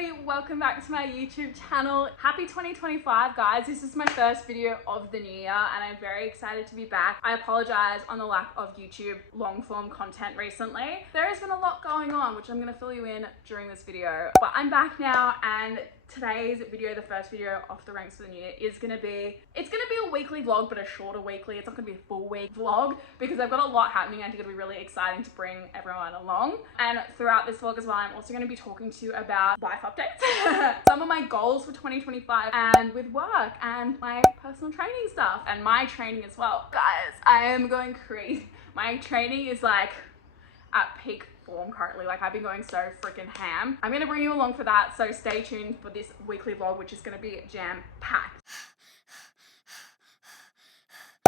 everybody, welcome back to my YouTube channel. Happy 2025 guys. This is my first video of the new year and I'm very excited to be back. I apologize on the lack of YouTube long form content recently. There has been a lot going on which I'm going to fill you in during this video, but I'm back now and today's video, the first video off the ranks for the new year, is gonna be a weekly vlog, but a shorter weekly. It's not gonna be a full week vlog because I've got a lot happening and it's gonna be really exciting to bring everyone along. And throughout this vlog as well, I'm also gonna be talking to you about life updates, some of my goals for 2025 and with work and my personal training stuff and my training as well. Guys, I am going crazy. My training is like at peak form currently. Like I've been going so freaking ham. I'm gonna bring you along for that, so stay tuned for this weekly vlog which is gonna be jam-packed.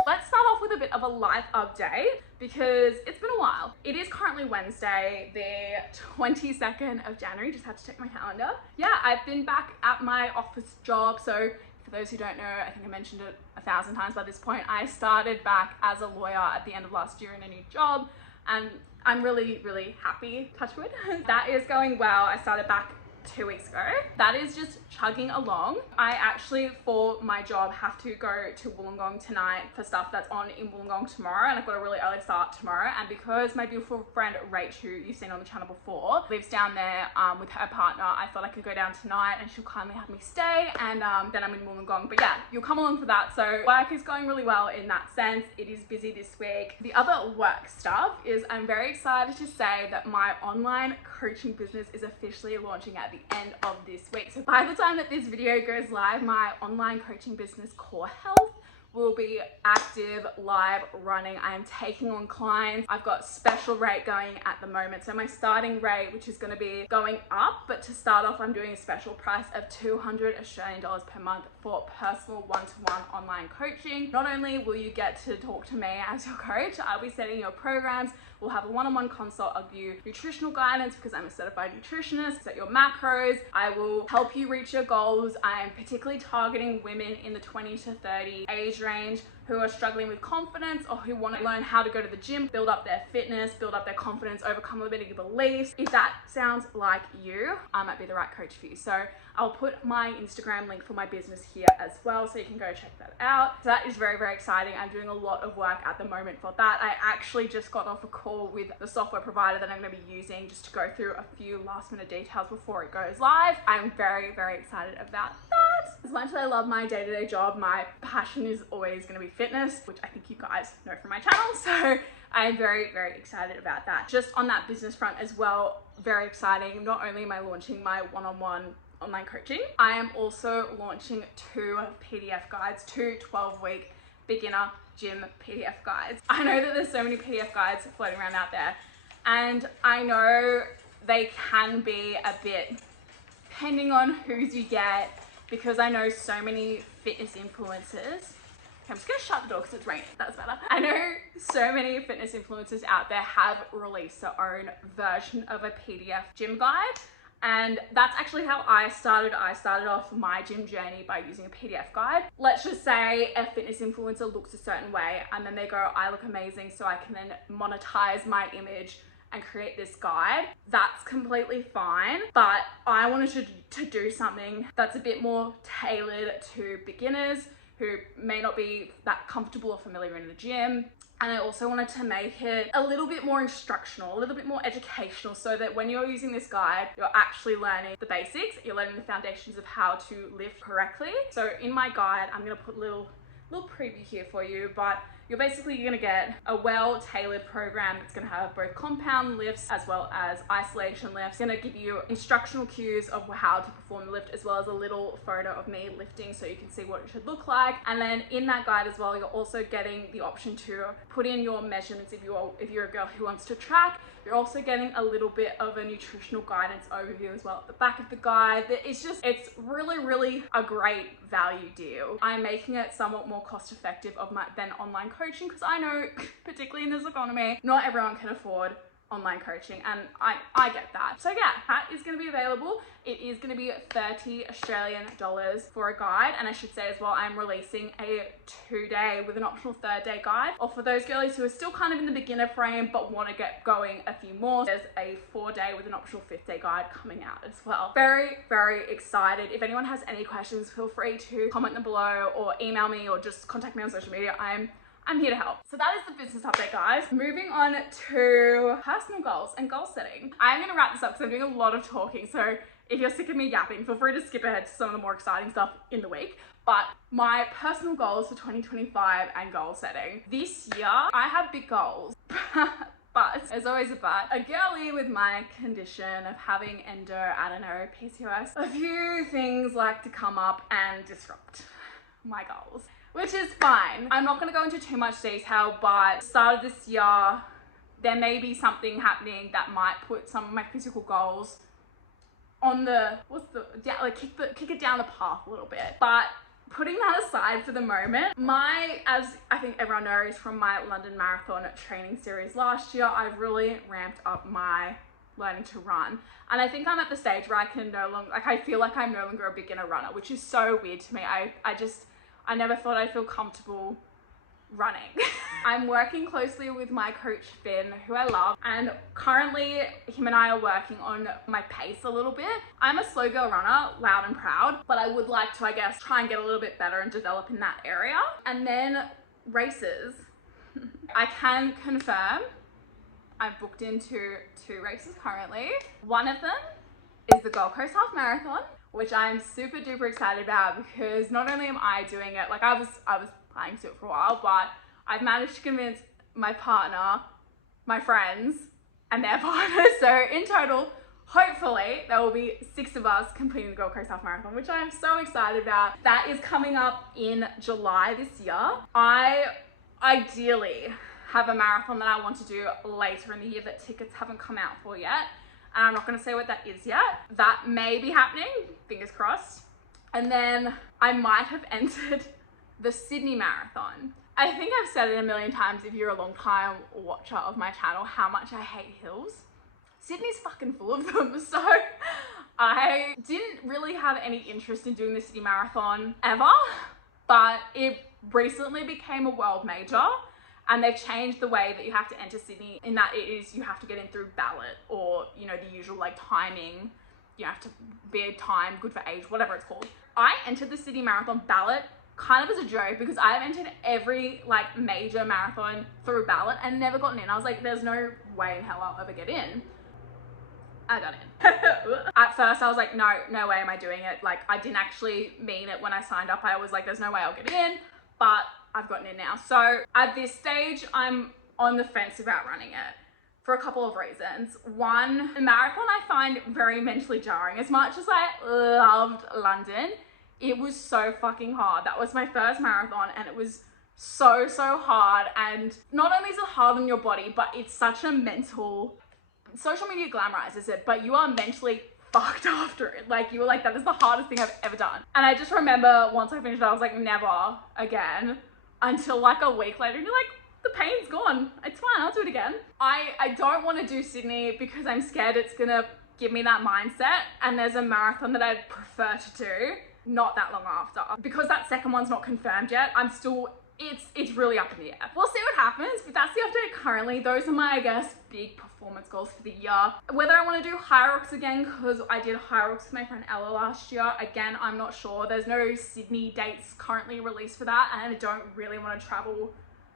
Let's start off with a bit of a life update because it's been a while. It is currently Wednesday, the 22nd of January. Just had to check my calendar. Yeah, I've been back at my office job. So for those who don't know, I think I mentioned it 1,000 times by this point, I started back as a lawyer at the end of last year in a new job and I'm really, really happy, touch wood. That is going well. I started back 2 weeks ago. That is just chugging along. I actually, for my job, have to go to Wollongong tonight for stuff that's on in Wollongong tomorrow, and I've got a really early start tomorrow. And because my beautiful friend Rach, who you've seen on the channel before, lives down there with her partner, I thought I could go down tonight and she'll kindly have me stay, and then I'm in Wollongong. But yeah, you'll come along for that. So work is going really well in that sense. It is busy this week. The other work stuff is I'm very excited to say that my online coaching business is officially launching at the end of this week. So by the time that this video goes live, my online coaching business, Core Health, will be active, live, running. I am taking on clients. I've got special rate going at the moment. So my starting rate, which is going to be going up, but to start off, I'm doing a special price of 200 Australian dollars per month for personal one-to-one online coaching. Not only will you get to talk to me as your coach, I'll be setting your programs. We'll have a one-on-one consult. I'll give you nutritional guidance because I'm a certified nutritionist, set your macros. I will help you reach your goals. I am particularly targeting women in the 20 to 30 age range who are struggling with confidence or who want to learn how to go to the gym, build up their fitness, build up their confidence, overcome limiting beliefs. If that sounds like you, I might be the right coach for you. So I'll put my Instagram link for my business here as well, so you can go check that out. So that is very, very exciting. I'm doing a lot of work at the moment for that. I actually just got off a call with the software provider that I'm going to be using just to go through a few last minute details before it goes live. I'm very, very excited about that. As much as I love my day-to-day job, my passion is always going to be fitness, which I think you guys know from my channel. So I'm very, very excited about that. Just on that business front as well, very exciting. Not only am I launching my one-on-one online coaching, I am also launching 2 PDF guides, 2 12-week beginner gym PDF guides. I know that there's so many PDF guides floating around out there, and I know they can be a bit, depending on whose you get, because I know so many fitness influencers. I'm just gonna shut the door because it's raining. That's better. I know so many fitness influencers out there have released their own version of a PDF gym guide. And that's actually how I started. I started off my gym journey by using a PDF guide. Let's just say a fitness influencer looks a certain way and then they go, I look amazing, so I can then monetize my image and create this guide. That's completely fine. But I wanted to do something that's a bit more tailored to beginners who may not be that comfortable or familiar in the gym. And I also wanted to make it a little bit more instructional, a little bit more educational, so that when you're using this guide, you're actually learning the basics, you're learning the foundations of how to lift correctly. So in my guide, I'm gonna put a little preview here for you, but you're basically gonna get a well-tailored program that's gonna have both compound lifts as well as isolation lifts. It's gonna give you instructional cues of how to perform the lift, as well as a little photo of me lifting so you can see what it should look like. And then in that guide as well, you're also getting the option to put in your measurements if you're a girl who wants to track. You're also getting a little bit of a nutritional guidance overview as well at the back of the guide. It's really, really a great value deal. I'm making it somewhat more cost effective than online coaching because I know, particularly in this economy, not everyone can afford online coaching, and I get that. So yeah, that is going to be available. It is going to be 30 Australian dollars for a guide, and I should say as well, I'm releasing a 2-day with an optional 3rd-day guide, or for those girlies who are still kind of in the beginner frame but want to get going a few more, there's a 4-day with an optional 5th-day guide coming out as well. Very, very excited. If anyone has any questions, feel free to comment them below or email me or just contact me on social media. I'm here to help. So that is the business update, guys. Moving on to personal goals and goal setting. I'm gonna wrap this up because I'm doing a lot of talking. So if you're sick of me yapping, feel free to skip ahead to some of the more exciting stuff in the week. But my personal goals for 2025 and goal setting. This year, I have big goals. But there's always a but. A girlie with my condition of having endo, I don't know, PCOS, a few things like to come up and disrupt my goals, which is fine. I'm not gonna go into too much detail, but start of this year, there may be something happening that might put some of my physical goals on the, kick it down the path a little bit. But putting that aside for the moment, as I think everyone knows from my London Marathon training series last year, I've really ramped up my learning to run. And I think I'm at the stage where I can no longer, I feel like I'm no longer a beginner runner, which is so weird to me. I never thought I'd feel comfortable running. I'm working closely with my coach Finn, who I love, and currently him and I are working on my pace a little bit. I'm a slow girl runner, loud and proud, but I would like to, I guess, try and get a little bit better and develop in that area. And then races. I can confirm I've booked into 2 races currently. One of them is the Gold Coast Half Marathon, which I'm super duper excited about because not only am I doing it, like I was planning to do it for a while, but I've managed to convince my partner, my friends, and their partners. So in total, hopefully there will be 6 of us completing the Gold Coast Half Marathon, which I'm so excited about. That is coming up in July this year. I ideally have a marathon that I want to do later in the year that tickets haven't come out for yet. And I'm not going to say what that is yet. That may be happening, fingers crossed. And then I might have entered the Sydney Marathon. I think I've said it a million times if you're a long time watcher of my channel, how much I hate hills. Sydney's fucking full of them. So I didn't really have any interest in doing the Sydney Marathon ever, but it recently became a world major. And they've changed the way that you have to enter Sydney, in that it is, you have to get in through ballot, or, you know, the usual like timing. You have to be a time, good for age, whatever it's called. I entered the Sydney Marathon ballot kind of as a joke because I've entered every like major marathon through ballot and never gotten in. I was like, there's no way in hell I'll ever get in. I got in. At first I was like, no way am I doing it. Like I didn't actually mean it when I signed up. I was like, there's no way I'll get in, but I've gotten in now. So at this stage, I'm on the fence about running it for a couple of reasons. One, the marathon I find very mentally jarring. As much as I loved London, it was so fucking hard. That was my first marathon and it was so hard. And not only is it hard on your body, but it's such a mental, social media glamorizes it, but you are mentally fucked after it. Like you were like, that is the hardest thing I've ever done. And I just remember once I finished it, I was like, never again. Until like a week later, and you're like, the pain's gone. It's fine, I'll do it again. I don't want to do Sydney because I'm scared it's gonna give me that mindset. And there's a marathon that I'd prefer to do not that long after. Because that second one's not confirmed yet, I'm still, it's really up in the air. We'll see what happens, but that's the update currently. Those are my, I guess, big performance goals for the year. Whether I want to do high rocks again, because I did high rocks with my friend Ella last year. Again, I'm not sure. There's no Sydney dates currently released for that, and I don't really want to travel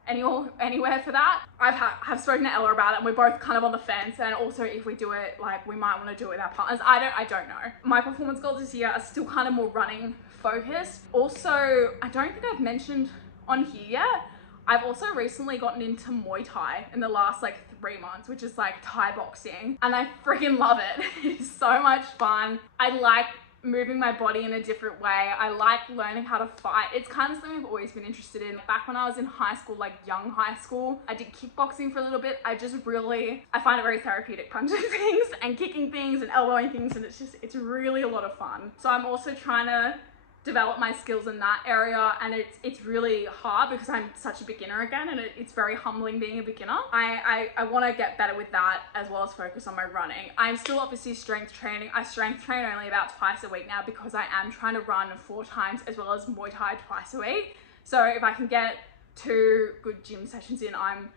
anywhere for that. I've spoken to Ella about it, and we're both kind of on the fence. And also, if we do it, like we might want to do it with our partners. I don't know. My performance goals this year are still kind of more running focused. Also, I don't think I've mentioned on here yet, I've also recently gotten into Muay Thai in the last like 3 months, which is like Thai boxing, and I freaking love it. It's so much fun. I like moving my body in a different way. I like learning how to fight. It's kind of something I've always been interested in. Back when I was in high school, like young high school, I did kickboxing for a little bit. I find it very therapeutic, punching things and kicking things and elbowing things, and it's really a lot of fun. So I'm also trying to develop my skills in that area, and it's really hard because I'm such a beginner again, and it's very humbling being a beginner. I want to get better with that as well as focus on my running. I'm still obviously strength training. I strength train only about twice a week now because I am trying to run 4 times as well as Muay Thai twice a week. So if I can get 2 good gym sessions in, I'm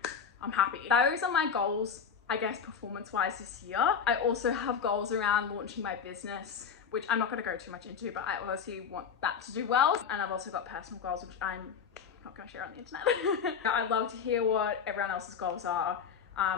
happy. Those are my goals, I guess, performance-wise this year. I also have goals around launching my business, which I'm not going to go too much into, but I obviously want that to do well. And I've also got personal goals, which I'm not going to share on the internet. I'd love to hear what everyone else's goals are.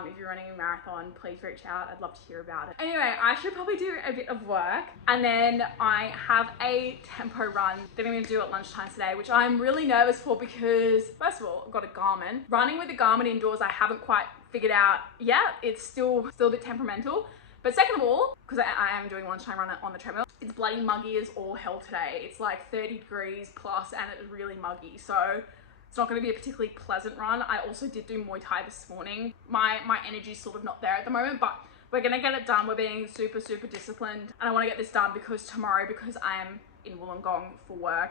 If you're running a marathon, please reach out. I'd love to hear about it. Anyway, I should probably do a bit of work. And then I have a tempo run that I'm going to do at lunchtime today, which I'm really nervous for because, first of all, I've got a Garmin. Running with a Garmin indoors, I haven't quite figured out yet. It's still a bit temperamental. But second of all, because I am doing lunchtime run on the treadmill, it's bloody muggy as all hell today. It's like 30 degrees plus and it's really muggy. So it's not going to be a particularly pleasant run. I also did do Muay Thai this morning. My energy's sort of not there at the moment, but we're going to get it done. We're being super, super disciplined. And I want to get this done because tomorrow, because I am in Wollongong for work,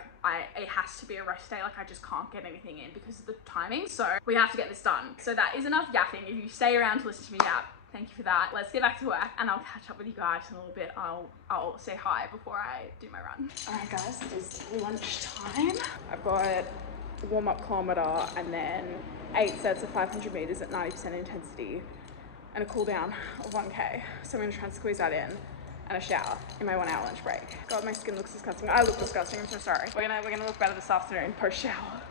it has to be a rest day. Like, I just can't get anything in because of the timing. So we have to get this done. So that is enough yapping. If you stay around to listen to me yap, thank you for that. Let's get back to work and I'll catch up with you guys in a little bit. I'll say hi before I do my run. All right guys, it is lunchtime. I've got a warm-up kilometer and then 8 sets of 500 meters at 90% intensity and a cool down of 1K. So I'm gonna try and squeeze that in and a shower in my 1 hour lunch break. God, my skin looks disgusting. I look disgusting, I'm so sorry. We're gonna look better this afternoon post shower.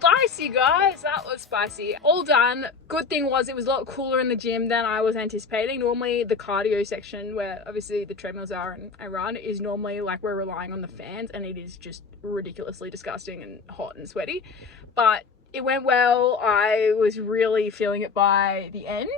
Spicy, guys, that was spicy. All done. Good thing was it was a lot cooler in the gym than I was anticipating. Normally the cardio section, where obviously the treadmills are and I run, is normally like we're relying on the fans, and it is just ridiculously disgusting and hot and sweaty. But it went well. I was really feeling it by the end.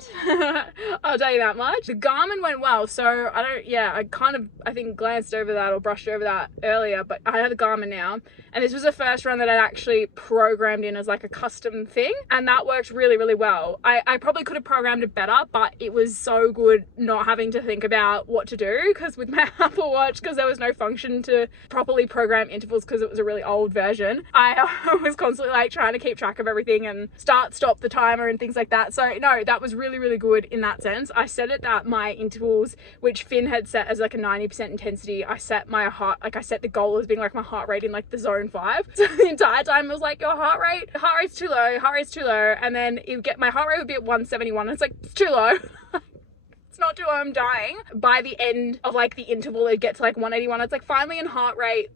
I'll tell you that much. The Garmin went well, so I think glanced over that or brushed over that earlier, but I have the Garmin now, and this was the first run that I'd actually programmed in as like a custom thing, and that worked really, really well. I probably could have programmed it better, but it was so good not having to think about what to do, because with my Apple Watch, because there was no function to properly program intervals because it was a really old version, I was constantly like trying to keep track of everything and stop the timer and things like that. So no, that was really, really good in that sense. I set it that my intervals, which Finn had set as like a 90% intensity, I set the goal as being like my heart rate in like the zone 5. So the entire time it was like, your heart rate's too low, and then my heart rate would be at 171, and it's like, it's too low. It's not too low, I'm dying. By the end of like the interval, it'd get to like 181. It's like finally in the heart rate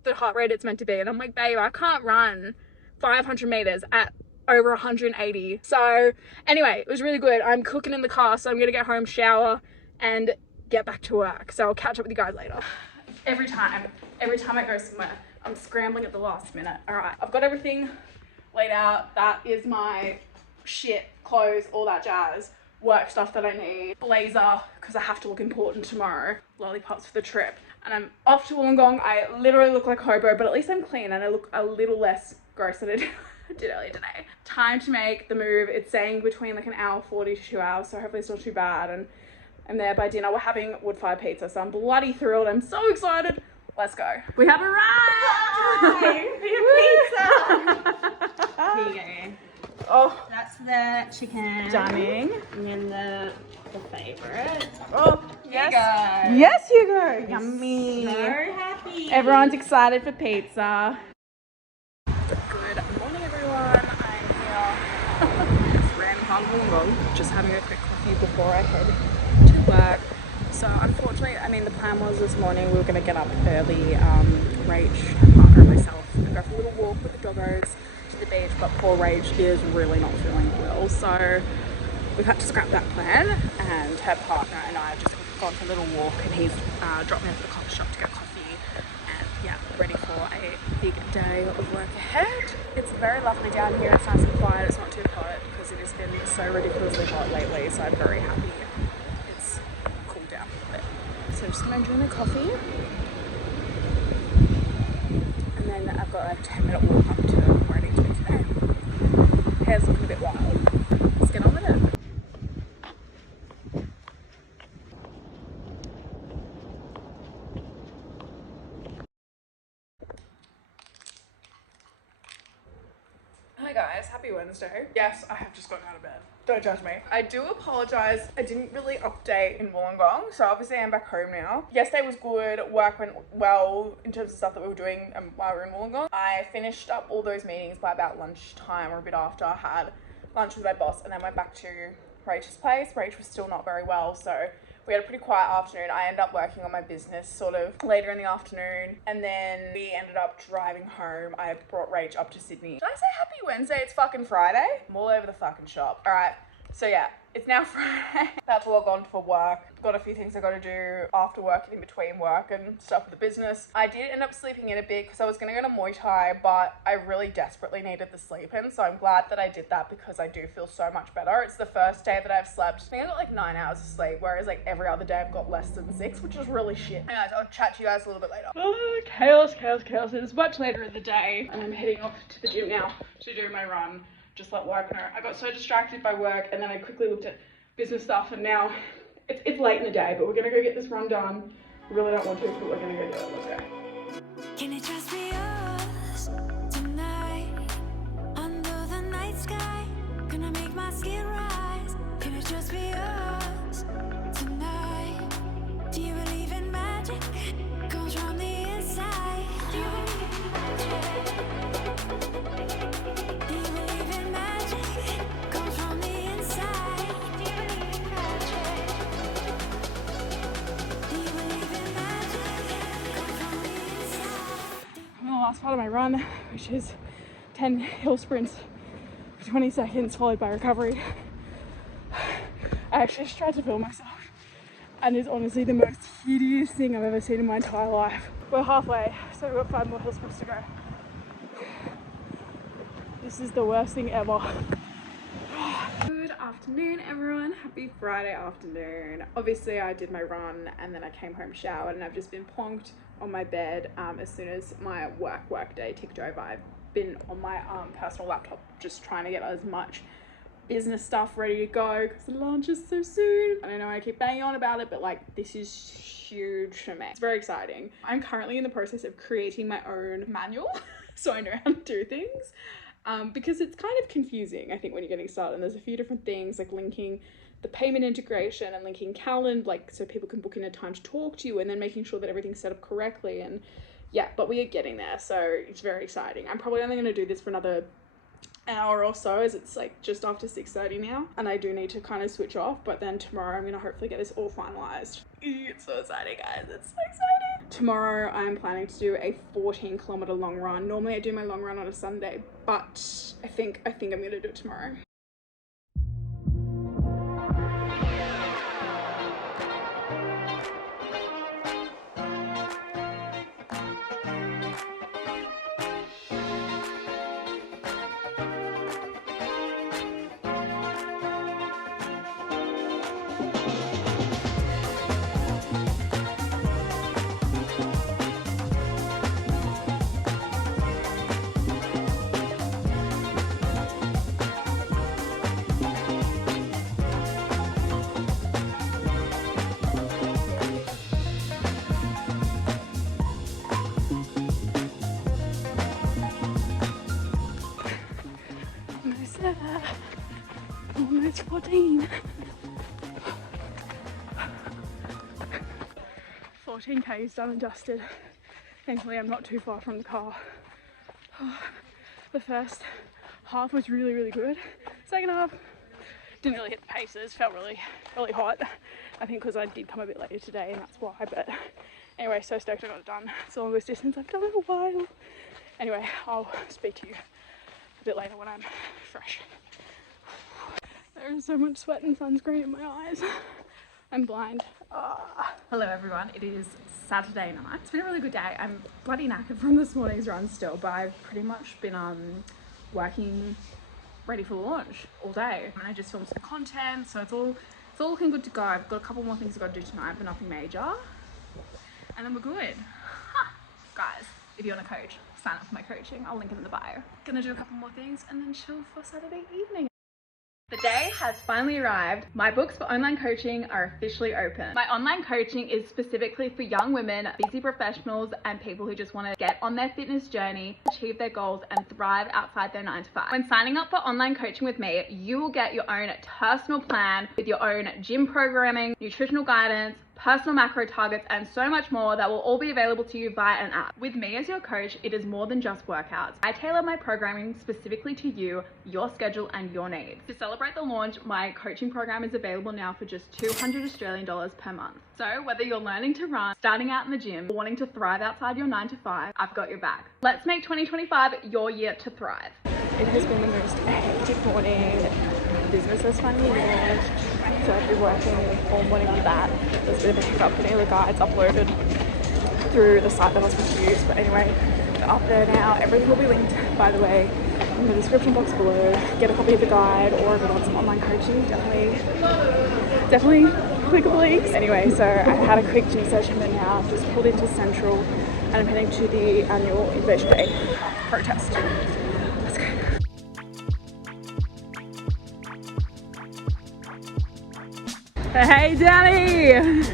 it's meant to be, and I'm like, babe, I can't run 500 meters at over 180. So anyway, it was really good. I'm cooking in the car, so I'm gonna get home, shower, and get back to work. So I'll catch up with you guys later. Every time I go somewhere, I'm scrambling at the last minute. All right, I've got everything laid out. That is my shit, clothes, all that jazz, work stuff that I need, blazer, because I have to look important tomorrow, lollipops for the trip, and I'm off to Wollongong. I literally look like a hobo, but at least I'm clean and I look a little less gross than I did earlier today. Time to make the move. It's saying between like an hour 40 to 2 hours, so hopefully it's not too bad, and I'm there by dinner. We're having wood-fired pizza, so I'm bloody thrilled. I'm so excited. Let's go. We have arrived! Hi, pizza! Here you go. Oh, that's the chicken. stunning. And then the favourite. Oh, yes. Hugo. Yes, Hugo. Yummy. So happy. Everyone's excited for pizza. Good morning, everyone. I'm here. Just ran from Wollongong, just having a quick coffee before I head to work. So unfortunately, the plan was this morning we were going to get up early, Rach, my partner and myself, and go for a little walk with the doggos to the beach, but poor Rach is really not feeling well, so we've had to scrap that plan, and her partner and I have just gone for a little walk, and he's dropped me off at the coffee shop to get coffee, and yeah, ready for a big day of work ahead. It's very lovely down here. It's nice and quiet. It's not too hot because it has been so ridiculously hot lot lately, so I'm very happy it's cooled down a bit. So I'm just gonna drink a coffee, and then I've got a 10-minute walk up to where I need to be today. Hair's looking a bit wild. Let's get on with it. Hi guys, happy Wednesday. Yes, I have just gotten out of bed. Don't judge me. I do apologize. I didn't really update in Wollongong, so obviously I'm back home now. Yesterday was good. Work went well in terms of stuff that we were doing while we were in Wollongong. I finished up all those meetings by about lunchtime or a bit after. I had lunch with my boss and then went back to Rachel's place. Rach was still not very well, so we had a pretty quiet afternoon. I ended up working on my business sort of later in the afternoon, and then we ended up driving home. I brought Rach up to Sydney. Did I say happy Wednesday? It's fucking Friday. I'm all over the fucking shop. All right, so yeah, it's now Friday. About to log on for work. Got a few things I got to do after work and in between work and stuff with the business. I did end up sleeping in a bit because I was going to go to Muay Thai, but I really desperately needed the sleep in, so I'm glad that I did that because I do feel so much better. It's the first day that I've slept. I think I got like 9 hours of sleep, whereas like every other day I've got less than 6, which is really shit. Anyways, I'll chat to you guys a little bit later. Oh, chaos. It's much later in the day and I'm heading off to the gym now to do my run. Just let work know. I got so distracted by work and then I quickly looked at business stuff, and now it's late in the day, but we're gonna go get this run done. We really don't want to, but we're gonna go do it. Let's go. Can it just be us tonight under the night sky? Gonna make my skin rise. Can it just be us tonight? Do you believe in magic? Comes from the inside. Do you believe in magic? Do you believe in magic? Comes from the inside. Do you believe in magic? Do you believe in magic? Comes from the inside. I'm on the last part of my run, which is 10 hill sprints for 20 seconds, followed by recovery. I actually just tried to film myself, and it's honestly the most hideous thing I've ever seen in my entire life. We're halfway, so we've got 5 more hill sprints to go. This is the worst thing ever. Good afternoon, everyone. Happy Friday afternoon. Obviously, I did my run and then I came home, showered, and I've just been plonked on my bed as soon as my work day ticked over. I've been on my personal laptop just trying to get as much business stuff ready to go because the launch is so soon. I don't know, I keep banging on about it, but like this is huge for me. It's very exciting. I'm currently in the process of creating my own manual so I know how to do things. Because it's kind of confusing, I think, when you're getting started. And there's a few different things like linking the payment integration and linking calendar, like so people can book in a time to talk to you, and then making sure that everything's set up correctly. And yeah, but we are getting there, so it's very exciting. I'm probably only going to do this for another hour or so, as it's like just after 6:30 now, and I do need to kind of switch off, but then tomorrow I'm gonna hopefully get this all finalized. It's so exciting, guys. It's so exciting. Tomorrow I'm planning to do a 14-kilometer long run. Normally I do my long run on a Sunday, but I think I'm gonna do it tomorrow. Almost 14. 14k is done and dusted. Thankfully I'm not too far from the car. The first half was really good. Second half didn't really hit the paces, felt really hot. I think because I did come a bit later today and that's why, but anyway, so stoked I got it done. It's the longest distance I've done in a while. Anyway, I'll speak to you a bit later when I'm fresh. There is so much sweat and sunscreen in my eyes. I'm blind. Hello everyone, it is Saturday night. It's been a really good day. I'm bloody knackered from this morning's run still, but I've pretty much been working ready for launch all day. And I just filmed some content, so it's all looking good to go. I've got a couple more things I've got to do tonight, but nothing major. And then we're good. Guys, if you want a coach, sign up for my coaching. I'll link it in the bio. Gonna do a couple more things and then chill for Saturday evening. The day has finally arrived. My books for online coaching are officially open. My online coaching is specifically for young women, busy professionals, and people who just want to get on their fitness journey, achieve their goals, and thrive outside their 9 to 5. When signing up for online coaching with me, you will get your own personal plan with your own gym programming, nutritional guidance, personal macro targets, and so much more that will all be available to you via an app. With me as your coach, it is more than just workouts. I tailor my programming specifically to you, your schedule, and your needs. To celebrate the launch, my coaching program is available now for just 200 Australian dollars per month. So whether you're learning to run, starting out in the gym, or wanting to thrive outside your 9 to 5, I've got your back. Let's make 2025 your year to thrive. It has been the most hectic morning. Business has finally launched. So I've been working all morning on that. There's a bit of a hiccup getting the guides uploaded through the site that I was supposed to use. But anyway, they're up there now. Everything will be linked, by the way, in the description box below. Get a copy of the guide, or if you want some online coaching, definitely click the links. Anyway, so I had a quick gym session and now I've just pulled into Central and I'm heading to the annual Invasion Day protest. Let's go. Hey, Danny!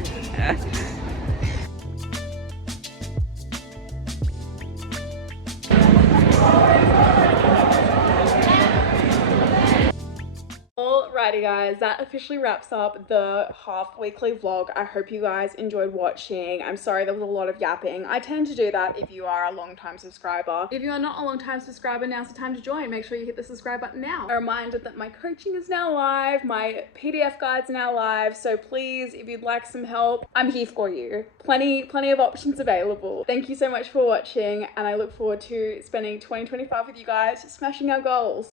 Alrighty guys, that officially wraps up the half weekly vlog. I hope you guys enjoyed watching. I'm sorry there was a lot of yapping. I tend to do that if you are a long time subscriber. If you are not a long time subscriber, now's the time to join. Make sure you hit the subscribe button now. A reminder that my coaching is now live, my PDF guide's now live, so please, if you'd like some help, I'm here for you. Plenty of options available. Thank you so much for watching, and I look forward to spending 2025 with you guys, smashing our goals.